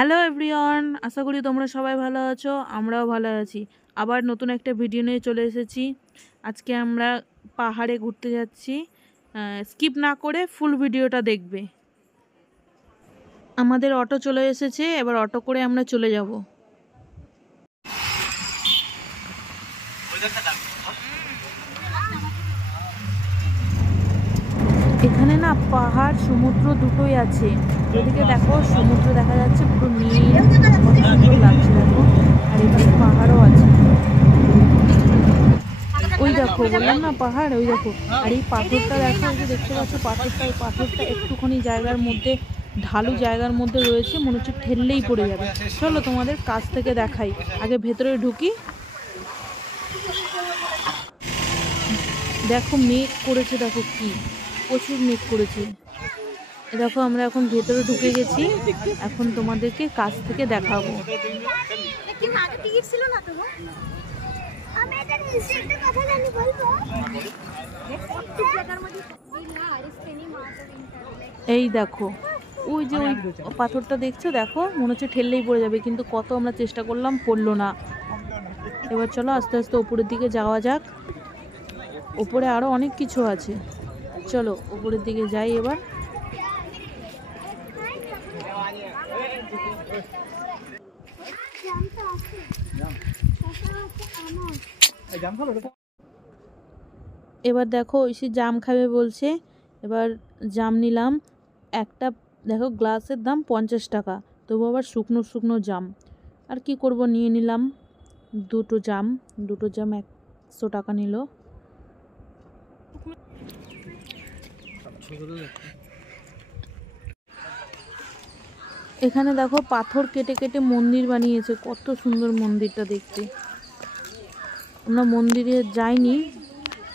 Hello everyone, আশা করি তোমরা সবাই ভালো আছো। আমরাও ভালো আছি। আবার নতুন একটা ভিডিও নিয়ে চলে এসেছি। আজকে আমরা পাহাড়ে ঘুরতে যাচ্ছি। স্কিপ না করে ফুল ভিডিওটা দেখবে। আমাদের অটো চলে এসেছে, এবার অটো করে আমরা চলে যাব। এখানে না পাহাড় সমুদ্র দুটোই আছে। ওদিকে দেখো সমুদ্র দেখা যাচ্ছে পুরো নীল, কত সুন্দর লাগছে দেখো। আর এখানে পাহাড়ও আছে, ওই দেখো বললাম না পাহাড়, ওই দেখো। আর এই পাথরটা দেখো, ওই যে দেখতে পাচ্ছ পাথরটা, এই পাথরটা একটুখানি জায়গার মধ্যে, ঢালু জায়গার মধ্যে রয়েছে, মনে হচ্ছে ঠেললেই পড়ে যাবে। চলো তোমাদের কাছ থেকে দেখাই, আগে ভেতরে ঢুকি। দেখো মেঘ করেছে, দেখো কি প্রচুর মেঘ করেছে। দেখো আমরা এখন ভেতরে ঢুকে গেছি, এখন তোমাদেরকে কাছ থেকে দেখাবো। এই দেখো ওই যে ওই পাথরটা দেখছো, দেখো মনে হচ্ছে ঠেললেই পড়ে যাবে, কিন্তু কত আমরা চেষ্টা করলাম, পড়লো না। এবার চলো আস্তে আস্তে উপরের দিকে যাওয়া যাক। উপরে আরো অনেক কিছু আছে, চলো উপরের দিকে যাই এবার। এবার দেখো ঐশী জাম খাবে বলছে, এবার জাম নিলাম একটা। দেখো গ্লাসের দাম 50 টাকা, তবু আবার শুকনো শুকনো জাম। আর কি করব, নিয়ে নিলাম দুটো জাম 100 টাকা নিল। এখানে দেখো পাথর কেটে কেটে মন্দির বানিয়েছে, কত সুন্দর মন্দিরটা দেখতে। আমরা মন্দিরে যাইনি,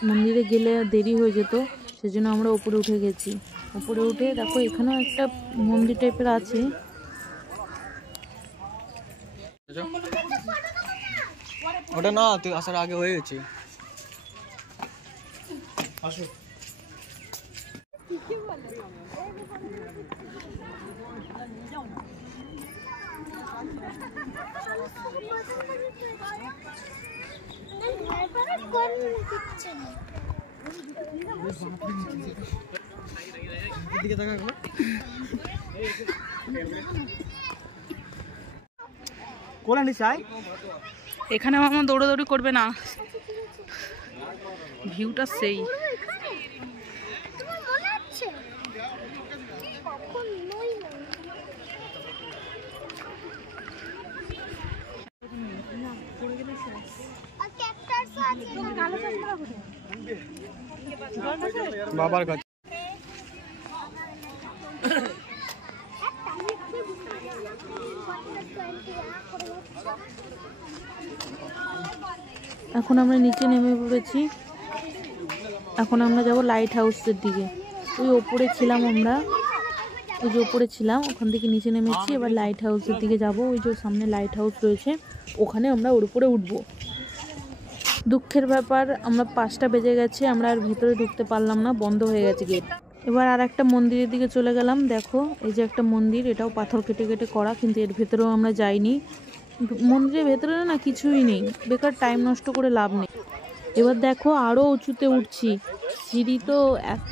মন্দিরে গেলে দেরি হয়ে যেত, সেজন্য আমরা উপরে উঠে গেছি। উপরে উঠে দেখো এখানেও একটা মন্দির টাইপের আছে। ওটা না, তুই আসার আগে হয়ে গেছে। আসো। এখানে আমার দৌড়াদৌড়ি করবে না, ভিউটা সেই। বাবার কাছে এখন আমরা নিচে নেমে পড়েছি। এখন আমরা যাব লাইট হাউসের দিকে। ওই ওপরে ছিলাম আমরা, ওই যে ওপরে ছিলাম, ওখান থেকে নিচে নেমেছি। এবার লাইট হাউসের দিকে যাব। ওই যে সামনে লাইট হাউস রয়েছে, ওখানে আমরা ওর উপরে উঠবো। দুঃখের ব্যাপার, আমরা 5টা বেজে গেছে, আমরা আর ভিতরে ঢুকতে পারলাম না, বন্ধ হয়ে গেছে গেট। এবার আর একটা মন্দিরের দিকে চলে গেলাম। দেখো এই যে একটা মন্দির, এটাও পাথর কেটে কেটে করা, কিন্তু এর ভেতরেও আমরা যাইনি। মন্দিরের ভেতরে না কিছুই নেই, বেকার টাইম নষ্ট করে লাভ নেই। এবার দেখো আরও উঁচুতে উঠছি, সিঁড়ি তো এত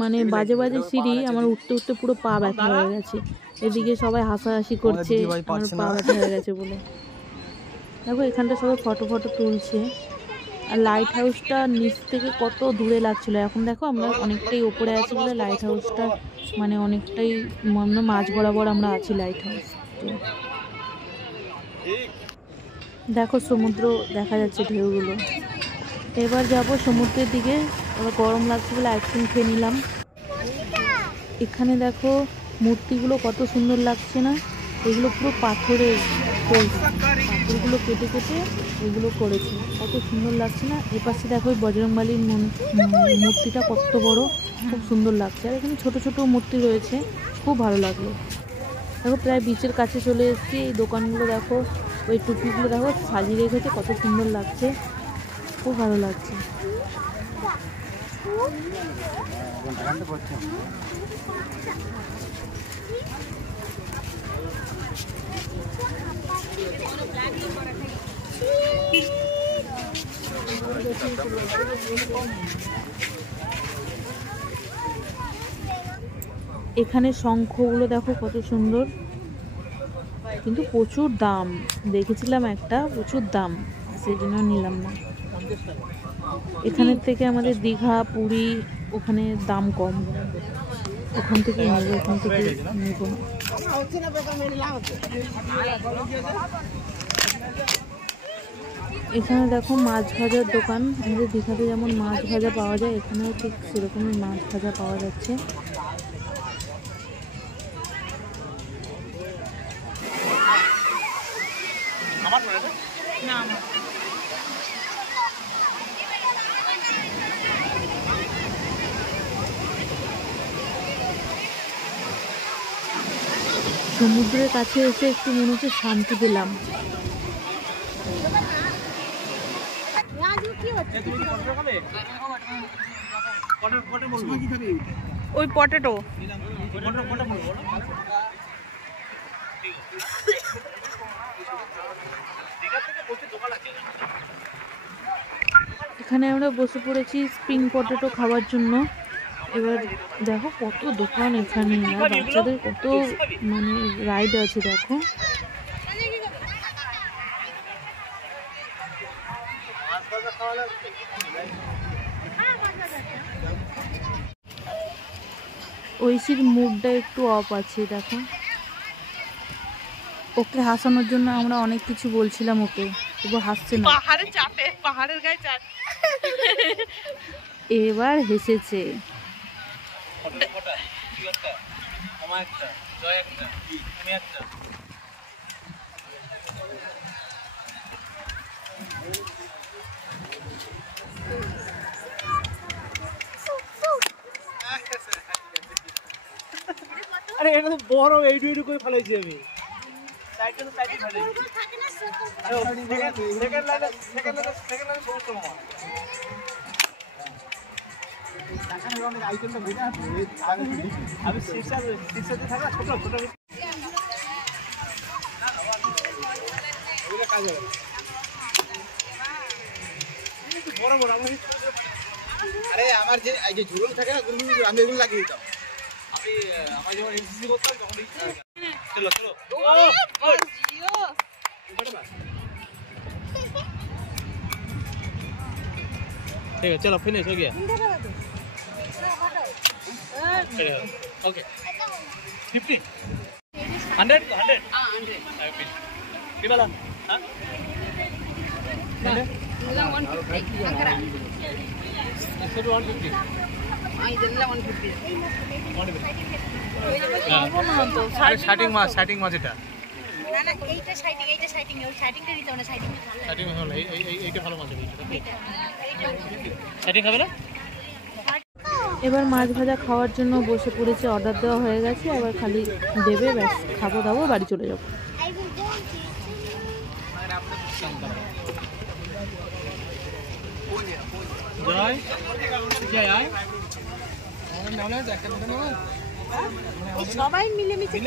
মানে বাজে বাজে সিঁড়ি, আমার উঠতে উঠতে পুরো পা ব্যথা হয়ে গেছে। এদিকে সবাই হাসাহাসি করছে আমার পা ব্যথা হয়ে গেছে বলে। দেখো এখানটা সবাই ফটো তুলছে। আর লাইট হাউসটা নিচ থেকে কত দূরে লাগছিলো, এখন দেখো আমরা অনেকটাই ওপরে আছি বলে লাইট হাউসটা মানে অনেকটাই মাঝ বরাবর আমরা আছি লাইট হাউস। দেখো সমুদ্র দেখা যাচ্ছে, ঢেউগুলো। এবার যাব সমুদ্রের দিকে। এবার গরম লাগছে বলে আইসক্রিম খেয়ে নিলাম। এখানে দেখো মূর্তিগুলো কত সুন্দর লাগছে না, এগুলো পুরো পাথরের তৈরি, পাথরগুলো কেটে কেটে এগুলো করেছে, কত সুন্দর লাগছে না। এপাশে দেখো বজরংবলীর মূর্তিটা কত বড়, খুব সুন্দর লাগছে। আর এখানে ছোট ছোট মূর্তি রয়েছে, খুব ভালো লাগলো। দেখো প্রায় বিচের কাছে চলে এসেছি। এই দোকানগুলো দেখো, ওই টুপিগুলো দেখো সাজিয়ে রেখেছে, কত সুন্দর লাগছে, খুব ভালো লাগছে। এখানে শঙ্খগুলো দেখো কত সুন্দর, কিন্তু প্রচুর দাম। দেখেছিলাম একটা, প্রচুর দাম, সেই জন্য নিলাম না। এখানের থেকে আমাদের দীঘা পুরী ওখানে দাম কম, ওখান থেকে নেবো, এখান থেকে নেবো না। এখানে দেখো মাছ ভাজার দোকান। আমাদের দীঘাতে যেমন মাছ ভাজা পাওয়া যায়, এখানেও ঠিক সেরকমই মাছ ভাজা পাওয়া যাচ্ছে। সমুদ্রের কাছে এসে একটু মনে হচ্ছে শান্তি পেলাম। ওই পটেটো এখানে আমরা বসে পড়েছি স্প্রিং পটেটো খাওয়ার জন্য। এবার দেখো কত দোকান এখানে, আর বাচ্চাদের কত মানে রাইড আছে দেখো। ঐশীর মুডটা একটু অফ আছে দেখো। ওকে হাসানোর জন্য আমরা অনেক কিছু বলছিলাম ওকে, তবু হাসছে না। পাহাড়ের চাপে, পাহাড়ের গায়ে চাপ। এবার হেসেছে। আরে এটা তো বড়, এইটু করে ফেলাইছি আমি। আরে আমার যে ঝুলন থাকে না, আমি এগুলো লাগিয়ে দিতাম। আমি আমার যখন এনসিসি করতাম তখন চলো চলো ठीक है चलो फिनिश हो गया ओके 50 100 को 100 हां 100 कितना हां 150 अंकरा इसको 150 हां ಇದೆಲ್ಲ 150 শাইটিং মাছ এটা না না এইটা শাইটিং ওই শাইটিংটা দিতে হবে না, শাইটিং ভালো এইটা ভালো মাছ শাইটিং খাবে না। এবার মাছ ভাজা খাওয়ার জন্য বসে পড়েছে, অর্ডার দেওয়া হয়ে গেছে, এবার খালি দেবে, ব্যাস খাবো দাবো বাড়ি চলে যাবো। সবাই মিলেমিশে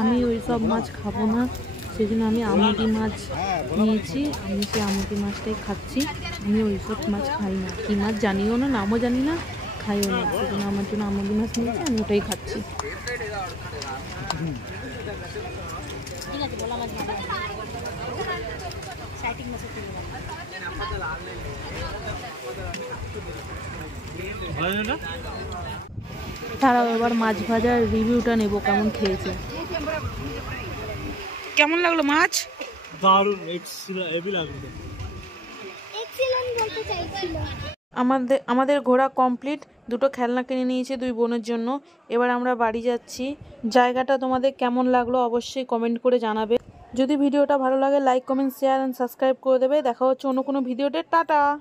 আমি ওই সব মাছ খাবো না, সেই জন্য আমি আমুদি মাছ নিয়েছি। আমি সেই আমুদি মাছটাই খাচ্ছি। আমি ওই সব মাছ খাই না, কী মাছ জানিও না, নামও জানি না, খাইও না। সেই জন্য আমার জন্য আমুদি মাছ নিয়েছি, আমি ওটাই খাচ্ছি। ঠিক আছে বলা মাছ শাইটিং মাছ তারাও এবার মাছ ভাজার রিভিউটা নেব, কেমন খেয়েছে। কেমন লাগলো মাছ? দারুণ, হেভি লাগলো। আমাদের ঘোরা কমপ্লিট। দুটো খেলনা কিনে নিয়েছে দুই বোনের জন্য। এবার আমরা বাড়ি যাচ্ছি। জায়গাটা তোমাদের কেমন লাগলো অবশ্যই কমেন্ট করে জানাবে। যদি ভিডিওটা ভালো লাগে like comment share and subscribe করে দেবে। দেখা হচ্ছে অন্য কোনো ভিডিওতে। টাটা।